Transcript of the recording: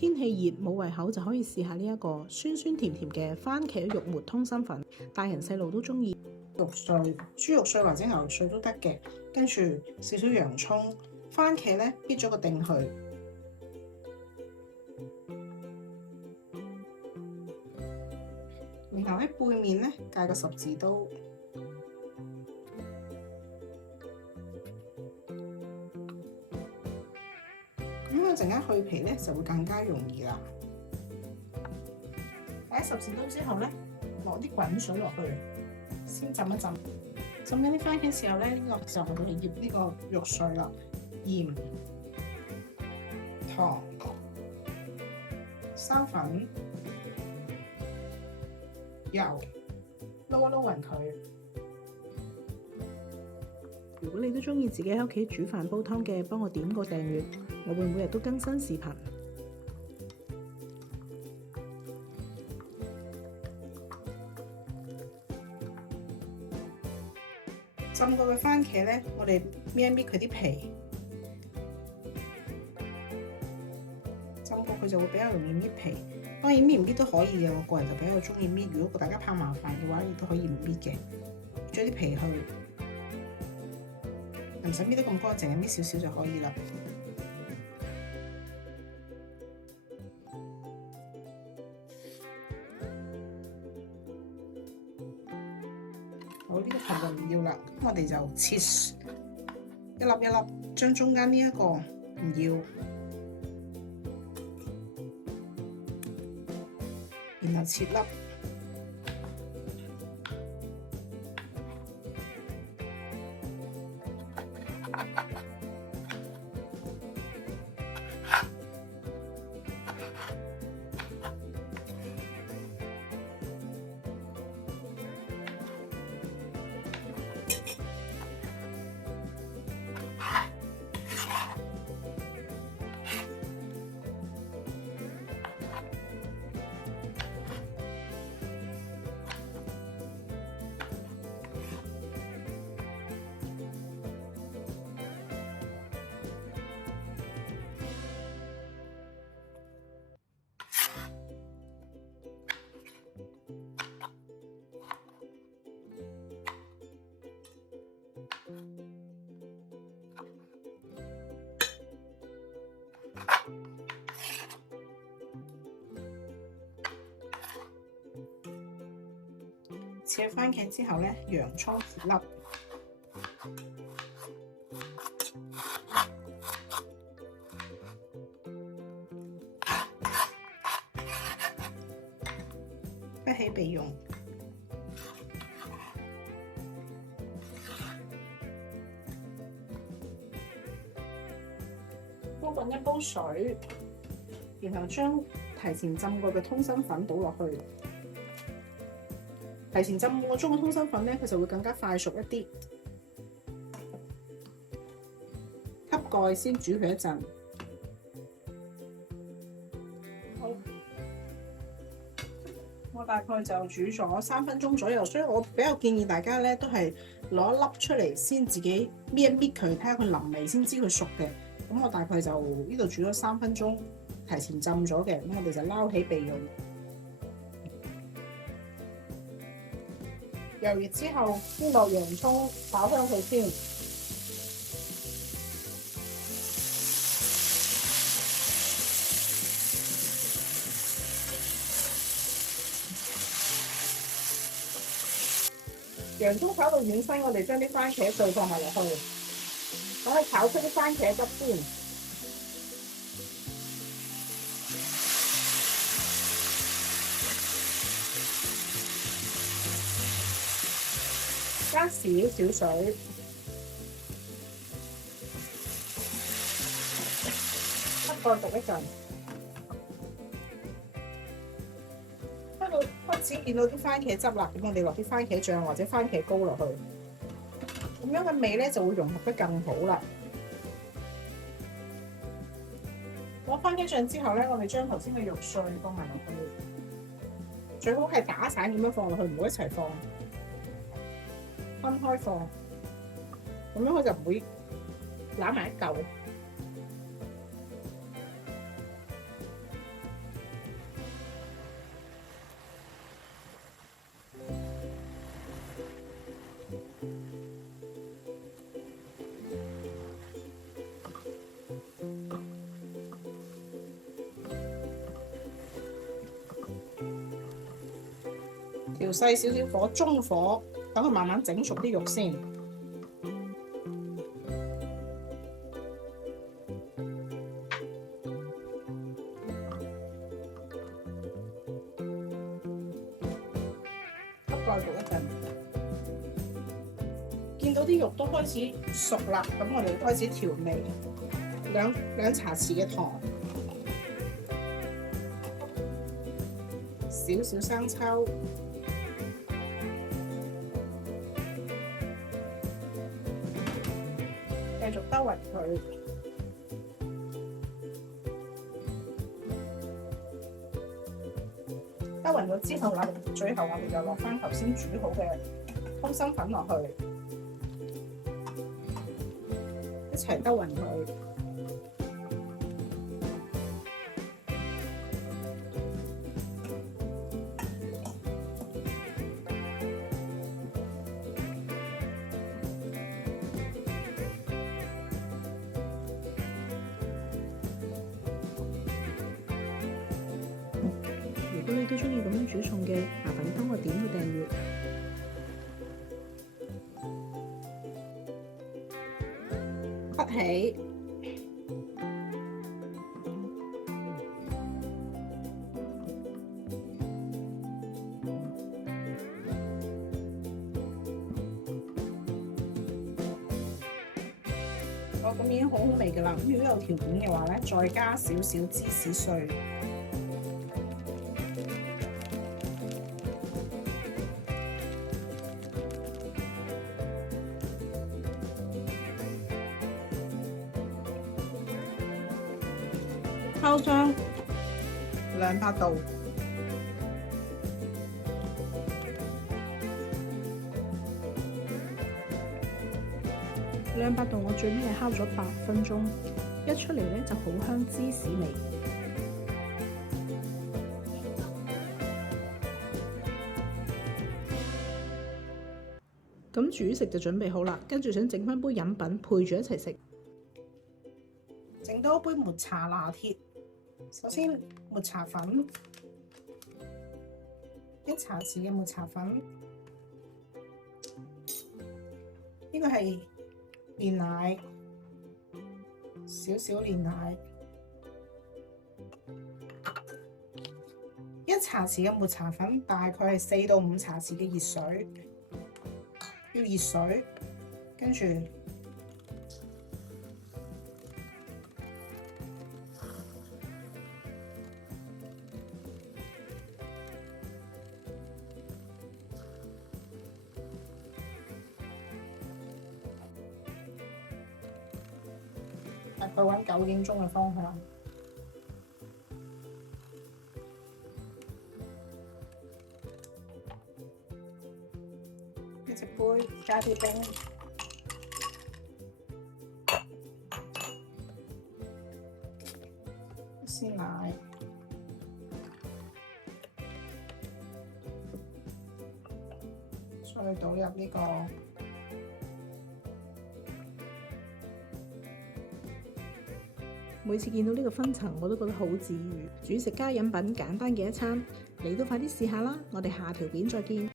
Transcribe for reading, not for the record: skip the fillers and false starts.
天氣熱冇胃口就可以試下呢一個酸酸甜甜嘅番茄肉沫通心粉，大人細路都中意。肉碎、豬肉碎或者牛肉碎都得嘅，跟住少少洋葱、番茄咧搣咗個丁去，然後喺背面咧界個十字刀，咁樣陣間去皮咧就會更加容易啦。喺十字刀之後咧，落啲滾水落去，先浸一浸。浸緊啲番茄時候咧，呢個就係我哋醃呢個肉碎啦，鹽、糖、生粉、油，撈一撈勻佢。如果你都中意自己喺屋企煮飯煲湯嘅，幫我點個訂閱，我會每日都更新視頻。浸過嘅番茄咧，我哋搣一搣佢啲皮，浸過佢就會比較容易搣皮。當然搣唔搣都可以嘅，我個人就比較中意搣。如果大家怕麻煩嘅話，亦都可以唔搣嘅。將啲皮去，唔使搣得咁乾淨，搣少少就可以啦。好，呢個頭就唔要啦，咁我哋就切一粒一粒，將中間呢一個唔要，然後切粒。切番茄之後咧，洋葱切粒，不起備用。煲滾一煲水，然後將提前浸過嘅通心粉倒落去。提前浸過中嘅通心粉咧，佢就會更加快熟一啲。蓋蓋先煮佢一陣。好，我大概就煮咗3分鐘左右，所以我比較建議大家咧都係攞一粒出嚟先，自己搣一搣佢，睇下佢腍味先知佢熟嘅。咁我大概就呢度煮咗3分鐘，提前浸咗嘅，咁我哋就撈起備用。油熱之後，先落洋葱炒香佢先。洋葱炒到軟身，我哋將啲番茄碎放埋落去，等佢炒出啲番茄汁先。加少少水，覆蓋焗一陣。開始見到啲番茄汁啦，咁我哋落啲番茄醬或者番茄膏落去，咁樣嘅味咧就會融合得更好啦。攞番茄醬之後咧，我哋將頭先嘅肉碎放埋落去，最好係打散咁樣放落去，唔好一齊放。分開放，咁樣佢就唔會攬埋一嚿。調細少少火，中火，等佢慢慢整熟啲肉先。覆蓋焗一陣，見到啲肉都開始熟啦，咁我哋開始調味，兩茶匙嘅糖，少少生抽，繼續兜勻佢。兜勻咗之後啦，最後我哋就落翻頭先煮好嘅通心粉落去，一齊兜勻佢。如果你都中意咁樣煮餸嘅，麻煩你幫我點個訂閱。不起，咁已經好好味㗎啦。如果有條件嘅話咧，再加少少芝士碎。烤箱200度，我最尾係烤咗8分鐘，一出嚟咧就好香芝士味。咁主食就準備好啦，跟住想整翻杯飲品配住一齊食。整多一杯抹茶拿鐵。首先抹茶粉，1茶匙嘅抹茶粉，呢個係煉奶，少少煉奶，1茶匙嘅抹茶粉大概係4到5茶匙嘅熱水，要熱水，跟住大概揾9點鐘嘅方向。一隻杯加啲冰，鮮奶，再倒入呢個。每次見到呢個分層，我都覺得好治癒。主食加飲品簡單嘅一餐，你都快啲試下啦！我哋下條片再見。